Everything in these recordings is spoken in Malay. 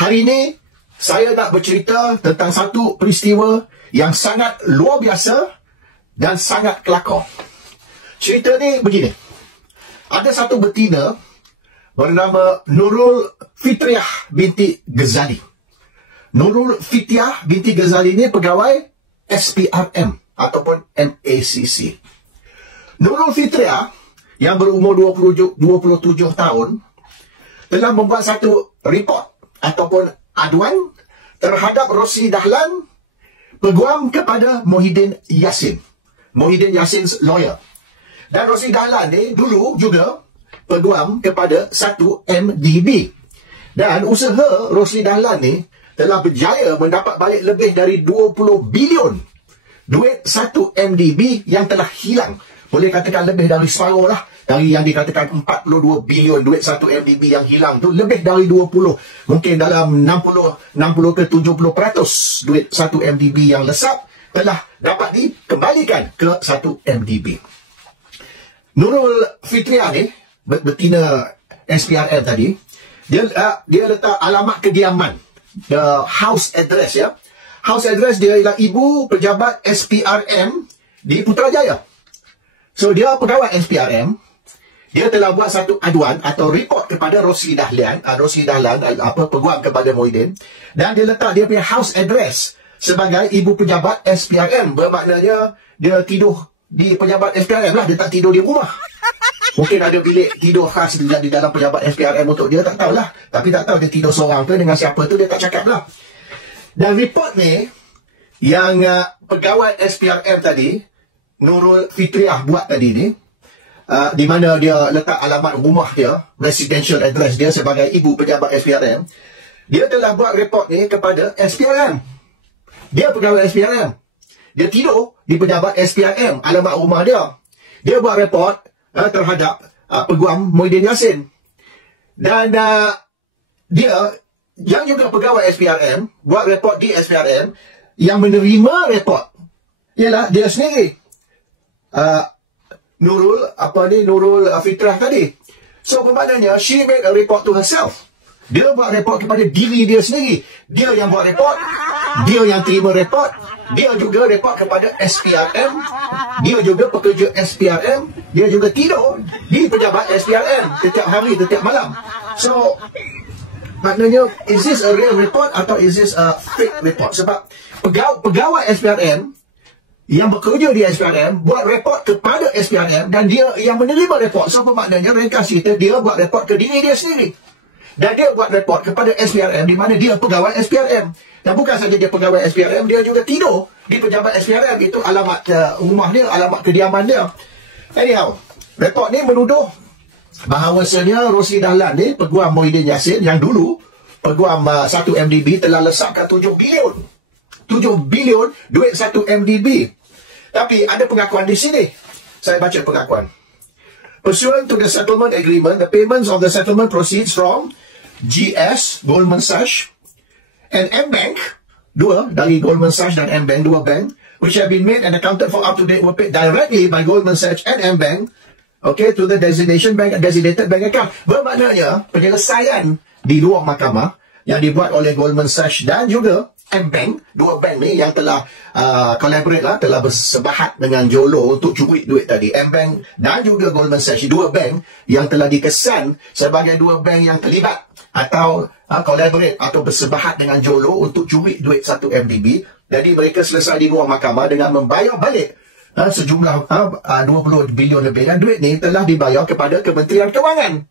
Hari ini saya nak bercerita tentang satu peristiwa yang sangat luar biasa dan sangat kelakar. Cerita ni begini. Ada satu betina bernama Nurul Fitriah binti Ghazali. Nurul Fitriah binti Ghazali ni pegawai SPRM ataupun MACC. Nurul Fitriah yang berumur 27 tahun telah membuat satu report ataupun aduan terhadap Rosli Dahlan, peguam kepada Muhyiddin Yassin. Muhyiddin Yassin's lawyer. Dan Rosli Dahlan ni dulu juga peguam kepada 1MDB. Dan usaha Rosli Dahlan ni telah berjaya mendapat balik lebih dari 20 bilion duit 1MDB yang telah hilang. Boleh katakan lebih dari separuh lah. Dari yang dikatakan 42 bilion duit 1MDB yang hilang tu, lebih dari 20. Mungkin dalam 60 ke 70% duit 1MDB yang lesap telah dapat dikembalikan ke 1MDB. Nurul Fitriah ni, betina SPRM tadi, dia letak alamat kediaman, the house address ya. House address dia ialah ibu pejabat SPRM di Putrajaya. So dia pegawai SPRM, dia telah buat satu aduan atau report kepada Rosli Dahlan, peguam kepada Muhyiddin, dan dia letak dia punya house address sebagai ibu pejabat SPRM. Bermaknanya dia tidur di pejabat SPRM lah, dia tak tidur di rumah. Mungkin ada bilik tidur khas di dalam pejabat SPRM untuk dia, tak tahulah. Tapi tak tahu dia tidur seorang ke dengan siapa tu, dia tak cakap lah. Dan report ni yang pegawai SPRM tadi, Nurul Fitriah buat tadi ni, di mana dia letak alamat rumah dia, residential address dia sebagai ibu pejabat SPRM, dia telah buat report ni kepada SPRM. Dia pegawai SPRM. Dia tidur di pejabat SPRM, alamat rumah dia. Dia buat report terhadap peguam Muhyiddin Yassin. Dan dia, yang juga pegawai SPRM, buat report di SPRM, yang menerima report ialah dia sendiri. Nurul Fitriah tadi. So bermaknanya she made a report to herself. Dia buat report kepada diri dia sendiri. Dia yang buat report, dia yang terima report, dia juga report kepada SPRM, dia juga pekerja SPRM, dia juga tidur di pejabat SPRM setiap hari, setiap malam. So maknanya, is this a real report atau is this a fake report? Sebab pegawai SPRM yang bekerja di SPRM buat report kepada SPRM dan dia yang menerima report. So bermaknanya ringkas cerita, dia buat report ke diri dia sendiri. Dan dia buat report kepada SPRM di mana dia pegawai SPRM. Dan bukan saja dia pegawai SPRM, dia juga tidur di pejabat SPRM. Itu alamat rumah dia, alamat kediaman dia. Anyhow, report ni menuduh bahawasanya Rosli Dahlan ni, peguam Muhyiddin Yassin yang dulu peguam 1MDB, telah lesapkan 7 bilion. 7 bilion duit 1MDB. Tapi ada pengakuan di sini. Saya baca pengakuan. Pursuant to the settlement agreement, the payments of the settlement proceeds from GS, Goldman Sachs, and M-Bank, dua dari Goldman Sachs dan M-Bank, dua bank, which have been made and accounted for up to date, were paid directly by Goldman Sachs and M-Bank, okay, to the designated bank account. Bermaknanya penyelesaian di luar mahkamah yang dibuat oleh Goldman Sachs dan juga M-Bank, dua bank ni yang telah collaborate lah, telah bersebahat dengan Jolo untuk curi duit tadi. M-Bank dan juga Goldman Sachs, dua bank yang telah dikesan sebagai dua bank yang terlibat atau collaborate atau bersebahat dengan Jolo untuk curi duit 1MDB. Jadi mereka selesai di luar mahkamah dengan membayar balik sejumlah 20 bilion lebih. Dan duit ni telah dibayar kepada Kementerian Kewangan.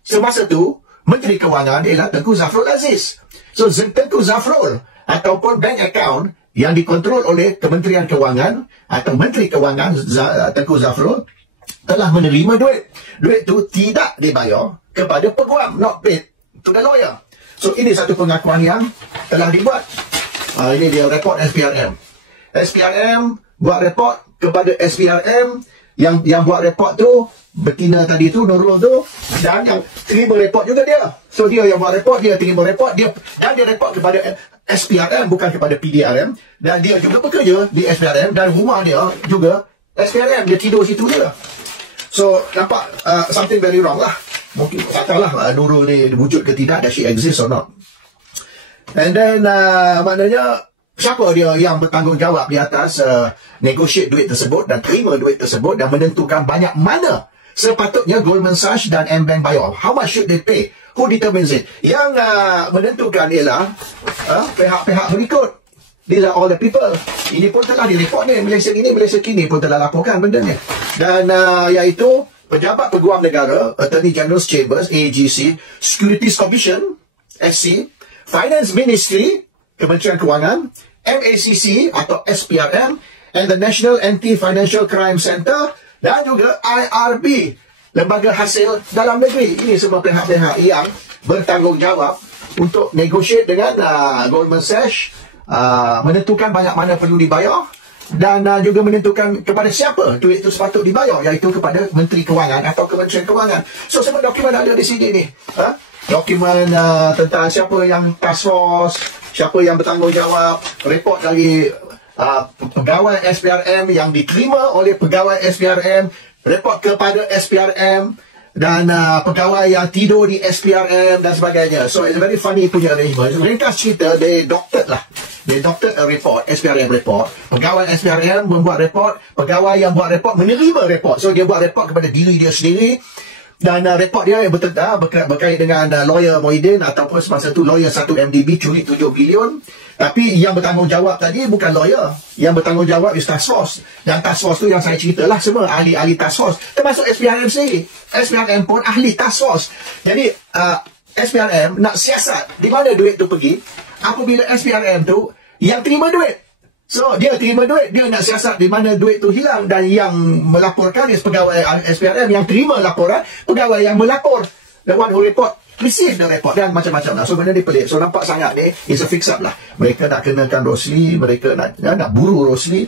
Semasa tu Menteri Kewangan ialah Tengku Zafrul Aziz. So Tengku Zafrul ataupun bank account yang dikontrol oleh Kementerian Kewangan atau Menteri Kewangan Tengku Zafrul telah menerima duit. Duit tu tidak dibayar kepada peguam, not paid to the lawyer. So ini satu pengakuan yang telah dibuat. Ini dia report SPRM. SPRM buat report kepada SPRM. Yang buat report tu betina tadi tu, Nurul tu, dan yang terima report juga dia. So dia yang buat report, dia terima report, dia report kepada SPRM, bukan kepada PDRM. Dan dia juga bekerja di SPRM dan rumah dia juga SPRM, dia tidur situ je. So nampak something very wrong lah. Mungkin tak tahulah Nurul ni wujud ke tidak, does she exist or not. And then maknanya siapa dia yang bertanggungjawab di atas negotiate duit tersebut dan terima duit tersebut dan menentukan banyak mana sepatutnya Goldman Sachs dan M-Bank bayar. How much should they pay? Who determines it? Yang menentukan ialah pihak-pihak berikut. These are all the people. Ini pun telah direport ni. Malaysia ini, Malaysia kini pun telah laporkan benda ni. Dan iaitu Pejabat Peguam Negara, Attorney General's Chambers, AGC, Securities Commission, SC, Finance Ministry, Kementerian Kewangan, MACC atau SPRM, and the National Anti-Financial Crime Centre, dan juga IRB, Lembaga Hasil Dalam Negeri. Ini semua pihak-pihak yang bertanggungjawab untuk negotiate dengan Goldman Sachs, menentukan banyak mana perlu dibayar dan juga menentukan kepada siapa duit itu sepatut dibayar, iaitu kepada Menteri Kewangan atau Kementerian Kewangan. So semua dokumen ada di sini ni. Dokumen tentang siapa yang task force, siapa yang bertanggungjawab, report dari pegawai SPRM yang diterima oleh pegawai SPRM, report kepada SPRM, dan pegawai yang tidur di SPRM dan sebagainya. So it's a very funny punya arrangement. Ringkas cerita, they doctored a report, SPRM report. Pegawai SPRM membuat report, pegawai yang buat report menerima report. So dia buat report kepada diri dia sendiri. Dan report dia yang berkait dengan lawyer Muhyiddin ataupun semasa tu lawyer 1MDB curi 7 bilion. Tapi yang bertanggungjawab tadi bukan lawyer. Yang bertanggungjawab is task force. Yang task force tu yang saya ceritalah semua ahli-ahli task force. Termasuk SPRM sendiri. SPRM pun ahli task force. Jadi SPRM nak siasat di mana duit tu pergi. Apabila SPRM tu yang terima duit. So, dia terima duit, dia nak siasat di mana duit tu hilang, dan yang melaporkan is pegawai SPRM yang terima laporan, pegawai yang melapor, the one who report, receive the report, dan macam-macam lah. So, benda ni pelik. So, nampak sangat ni, it's a fix up lah. Mereka nak kenakan Rosli, mereka nak buru Rosli,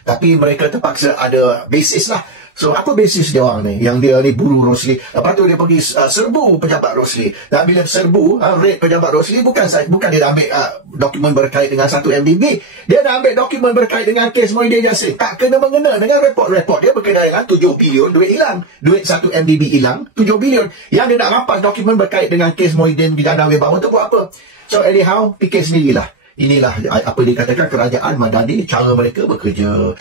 tapi mereka terpaksa ada basis lah. So, apa basis dia orang ni? Yang dia ni buru Rosli. Lepas tu dia pergi serbu pejabat Rosli. Dan bila serbu, raid pejabat Rosli, bukan dia dah ambil dokumen berkait dengan 1MDB. Dia dah ambil dokumen berkait dengan kes Muhyiddin Yassin. Tak kena-mengena dengan report-report. Dia berkaitan dengan 7 bilion duit hilang. Duit 1MDB hilang, 7 bilion. Yang dia nak rampas dokumen berkait dengan kes Muhyiddin di Gandang Wibawah tu buat apa? So, anyhow, fikir sendirilah. Inilah apa dikatakan kerajaan Madani, cara mereka bekerja.